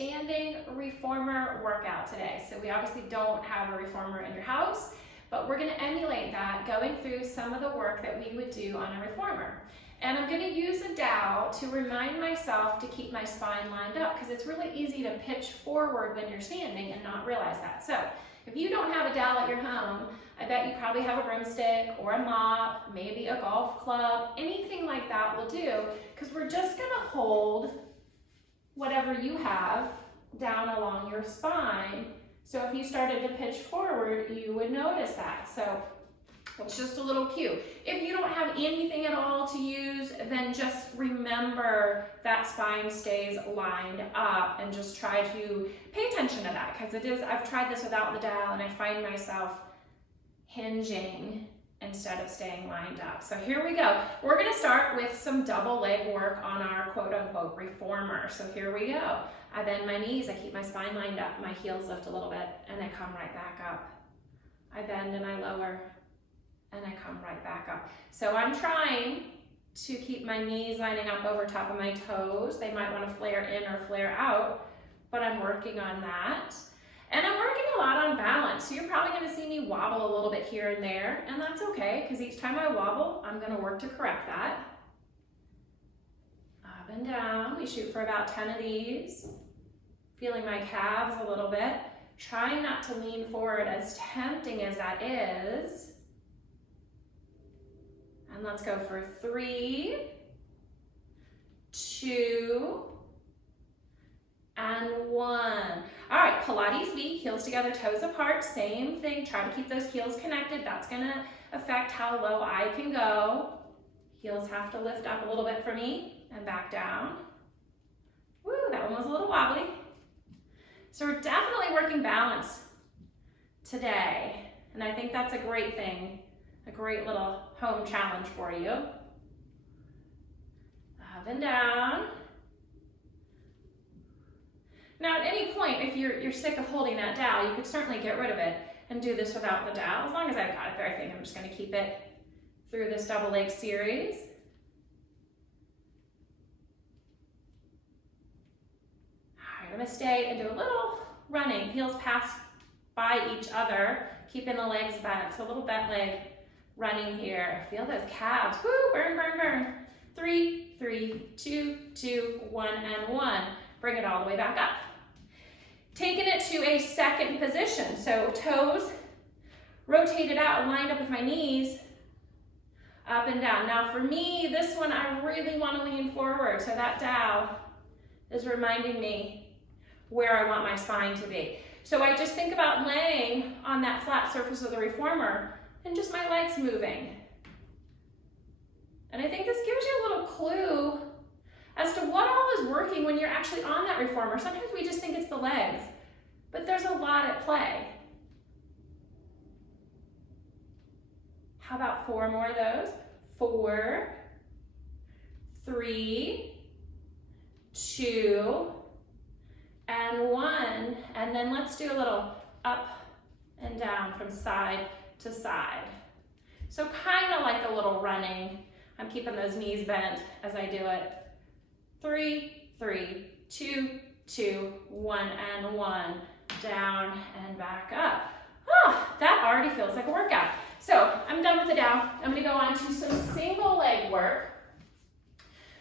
standing reformer workout today. So we obviously don't have a reformer in your house, but we're gonna emulate that, going through some of the work that we would do on a reformer. And I'm gonna use a dowel to remind myself to keep my spine lined up, because it's really easy to pitch forward when you're standing and not realize that. So if you don't have a dowel at your home, I bet you probably have a broomstick or a mop, maybe a golf club, anything like that will do, because we're just gonna hold whatever you have down along your spine. So if you started to pitch forward, you would notice that. So it's just a little cue. If you don't have anything at all to use, then just remember that spine stays lined up and just try to pay attention to that, because it is, I've tried this without the dowel and I find myself hinging instead of staying lined up. So here we go. We're gonna start with some double leg work on our quote unquote reformer. So here we go. I bend my knees, I keep my spine lined up, my heels lift a little bit, and they come right back up. I bend and I lower, and I come right back up. So I'm trying to keep my knees lining up over top of my toes. They might want to flare in or flare out, but I'm working on that. And I'm working a lot on balance. So you're probably gonna see me wobble a little bit here and there, and that's okay, because each time I wobble, I'm gonna work to correct that. Up and down, we shoot for about 10 of these. Feeling my calves a little bit. Trying not to lean forward, as tempting as that is. And let's go for 3, 2, and 1. All right, Pilates feet, heels together, toes apart, same thing. Try to keep those heels connected. That's gonna affect how low I can go. Heels have to lift up a little bit for me and back down. Woo, that one was a little wobbly. So we're definitely working balance today. And I think that's a great thing, a great little home challenge for you. Up and down. Now at any point, if you're sick of holding that dowel, you could certainly get rid of it and do this without the dowel. As long as I've got it there, I think I'm just gonna keep it through this double leg series. All right, I'm gonna stay and do a little running. Heels pass by each other, keeping the legs bent. So a little bent leg running here. Feel those calves. Woo, burn, burn, burn. 3, 3, 2, 2, 1, and 1. Bring it all the way back up. Taking it to a second position. So toes rotated out, lined up with my knees, up and down. Now for me, this one, I really want to lean forward. So that dowel is reminding me where I want my spine to be. So I just think about laying on that flat surface of the reformer and just my legs moving. And I think this gives you a little clue as to what all is working when you're actually on that reformer. Sometimes we just think it's the legs, but there's a lot at play. How about 4 more of those? 4, 3, 2, and 1. And then let's do a little up and down from side to side. So kind of like a little running. I'm keeping those knees bent as I do it. 3, 3, 2, 2, 1, and 1. Down and back up. Oh, that already feels like a workout. So I'm done with the dowel. I'm gonna go on to some single leg work.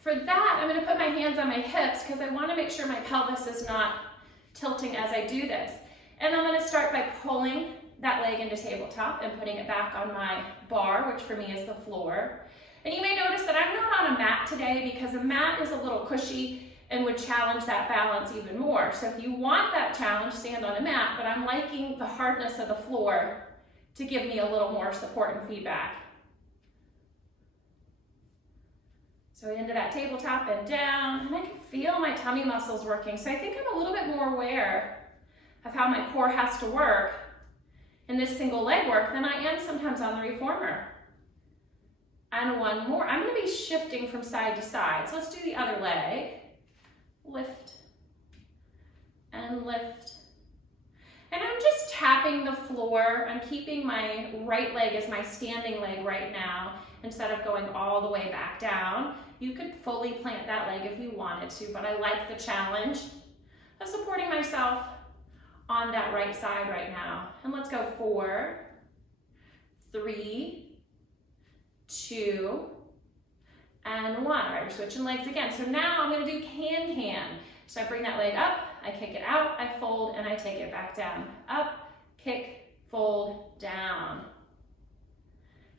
For that, I'm gonna put my hands on my hips because I wanna make sure my pelvis is not tilting as I do this. And I'm gonna start by pulling that leg into tabletop and putting it back on my bar, which for me is the floor. And you may notice that I'm not on a mat today because a mat is a little cushy and would challenge that balance even more. So if you want that challenge, stand on a mat, but I'm liking the hardness of the floor to give me a little more support and feedback. So into that tabletop and down, and I can feel my tummy muscles working. So I think I'm a little bit more aware of how my core has to work in this single leg work than I am sometimes on the reformer. And 1 more. I'm gonna be shifting from side to side. So let's do the other leg. Lift and lift. And I'm just tapping the floor. I'm keeping my right leg as my standing leg right now instead of going all the way back down. You could fully plant that leg if you wanted to, but I like the challenge of supporting myself on that right side right now. And let's go 4, 3, 2, and 1. All right, we're switching legs again. So now I'm gonna do can-can. So I bring that leg up, I kick it out, I fold, and I take it back down. Up, kick, fold, down.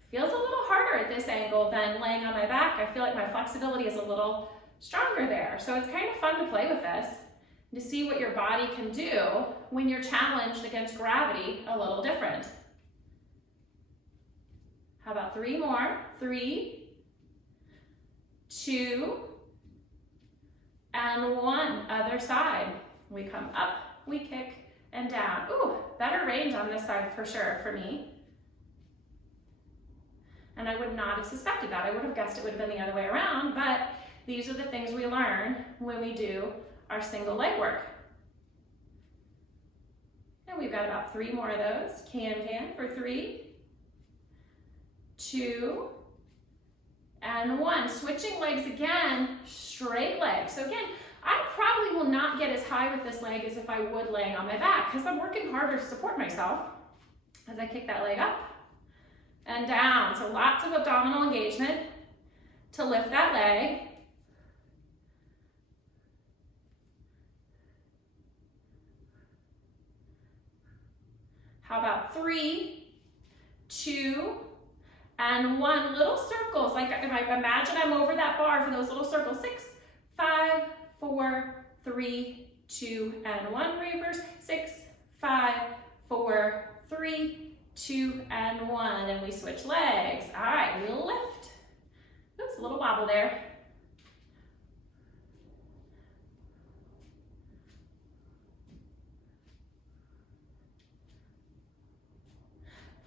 Feels a little harder at this angle than laying on my back. I feel like my flexibility is a little stronger there. So it's kind of fun to play with this, to see what your body can do when you're challenged against gravity a little different. How about 3 more? 3, 2, and 1. Other side. We come up, we kick, and down. Ooh, better range on this side for sure for me. And I would not have suspected that. I would have guessed it would have been the other way around, but these are the things we learn when we do our single leg work. And we've got about 3 more of those. Can for 3, 2, and 1. Switching legs again, straight legs. So again, I probably will not get as high with this leg as if I would laying on my back because I'm working harder to support myself as I kick that leg up and down. So lots of abdominal engagement to lift that leg. How about 3, 2, and 1. Little circles, like if I imagine I'm over that bar for those little circles. 6, 5, 4, 3, 2, and 1. Reverse. 6, 5, 4, 3, 2, and 1. And we switch legs. All right, we lift. Oops, a little wobble there.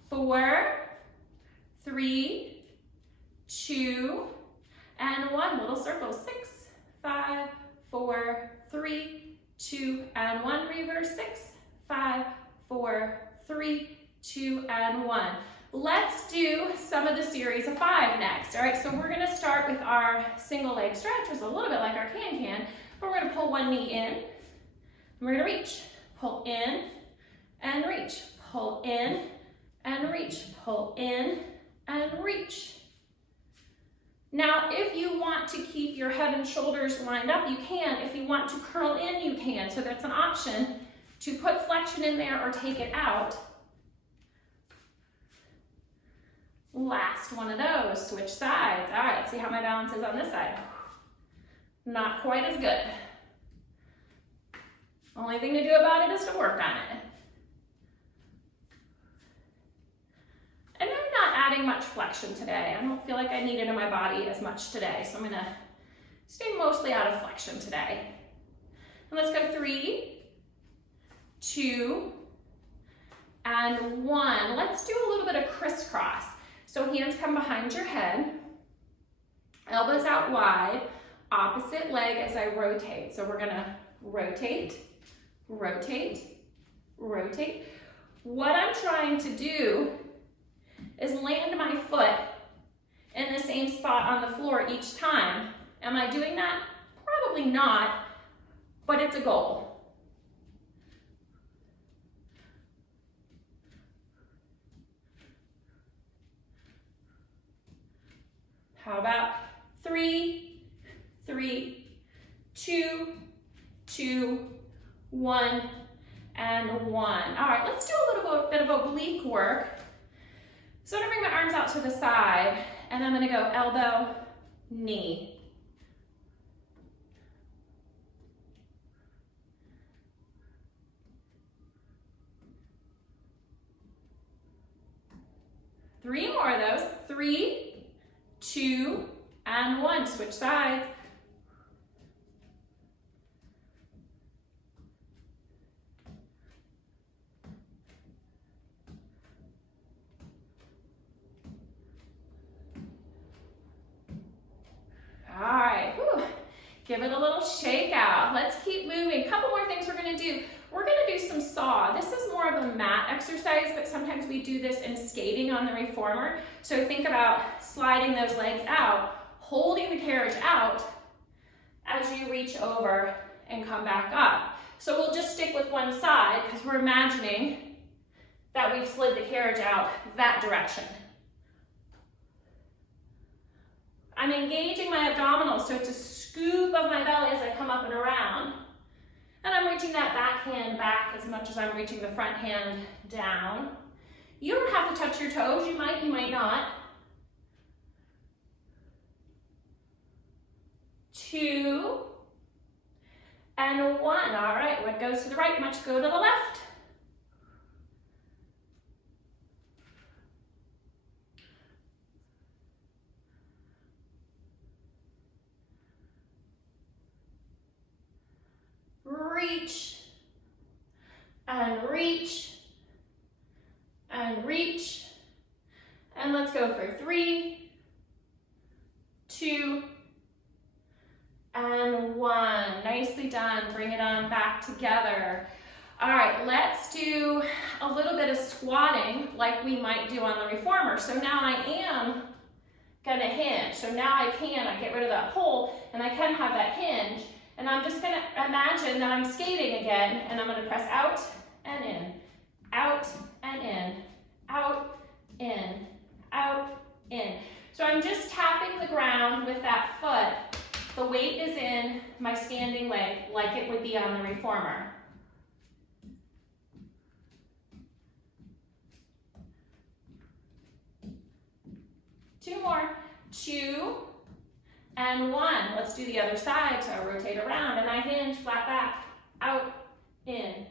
Four, 3, 2, and 1. Little circle. 6, 5, 4, 3, 2, and 1. Reverse. 6, 5, 4, 3, 2, and 1. Let's do some of the series of 5 next. All right, so we're gonna start with our single leg stretch, which is a little bit like our can-can, but we're gonna pull one knee in, and we're gonna reach. Pull in, and reach. Pull in, and reach. Pull in, and reach. Now, if you want to keep your head and shoulders lined up, you can. If you want to curl in, you can. So that's an option to put flexion in there or take it out. Last one of those, switch sides. All right, let's see how my balance is on this side. Not quite as good. Only thing to do about it is to work on it. And I'm not adding much flexion today. I don't feel like I need it in my body as much today, so I'm gonna stay mostly out of flexion today. And let's go 3, 2, and 1. Let's do a little bit of crisscross. So hands come behind your head, elbows out wide, opposite leg as I rotate. So we're gonna rotate, rotate, rotate. What I'm trying to do is land my foot in the same spot on the floor each time. Am I doing that? Probably not, but it's a goal. How about 3, 3, 2, 2, 1, and 1. All right, let's do a little bit of oblique work. So I'm gonna bring my arms out to the side, and I'm gonna go elbow, knee. Three more of those. 3, 2, and 1. Switch sides. All right, whew. Give it a little shake out. Let's keep moving. A couple more things we're gonna do. We're gonna do some saw. This is more of a mat exercise, but sometimes we do this in skating on the reformer. So think about sliding those legs out, holding the carriage out as you reach over and come back up. So we'll just stick with one side because we're imagining that we've slid the carriage out that direction. I'm engaging my abdominals, so it's a scoop of my belly as I come up and around. And I'm reaching that back hand back as much as I'm reaching the front hand down. You don't have to touch your toes. You might not. 2 and 1. All right, what goes to the right must go to the left. Reach and reach and reach. And let's go for 3, 2, and 1. Nicely done. Bring it on back together. All right, let's do a little bit of squatting like we might do on the reformer. So now I am gonna hinge. So now I get rid of that pole and I can have that hinge. And I'm just gonna imagine that I'm skating again, and I'm gonna press out and in, out and in, out, in, out, in. So I'm just tapping the ground with that foot. The weight is in my standing leg like it would be on the reformer. Two more, 2 and 1. Let's do the other side. So I rotate around and I hinge, flat back, out, in,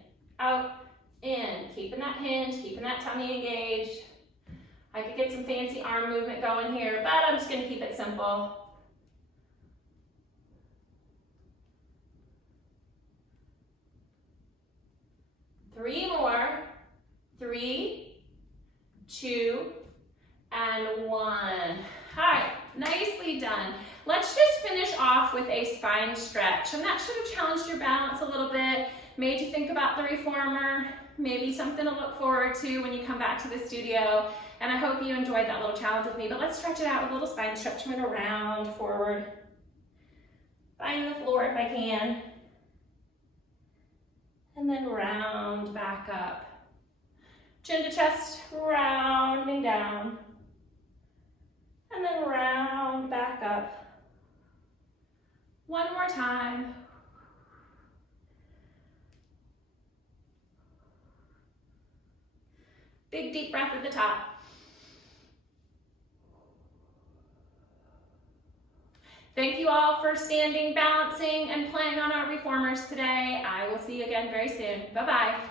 keeping that hinge, keeping that tummy engaged. I could get some fancy arm movement going here, but I'm just gonna keep it simple. Three more, 3, 2, and 1. All right, nicely done. Let's just finish off with a spine stretch. And that should have challenged your balance a little bit, made you think about the reformer, maybe something to look forward to when you come back to the studio. And I hope you enjoyed that little challenge with me, but let's stretch it out with a little spine stretch. I'm gonna round forward, find the floor if I can, and then round back up. Chin to chest, rounding down, and then round back up. One more time. Big deep breath at the top. Thank you all for standing, balancing, and playing on our reformers today. I will see you again very soon. Bye-bye.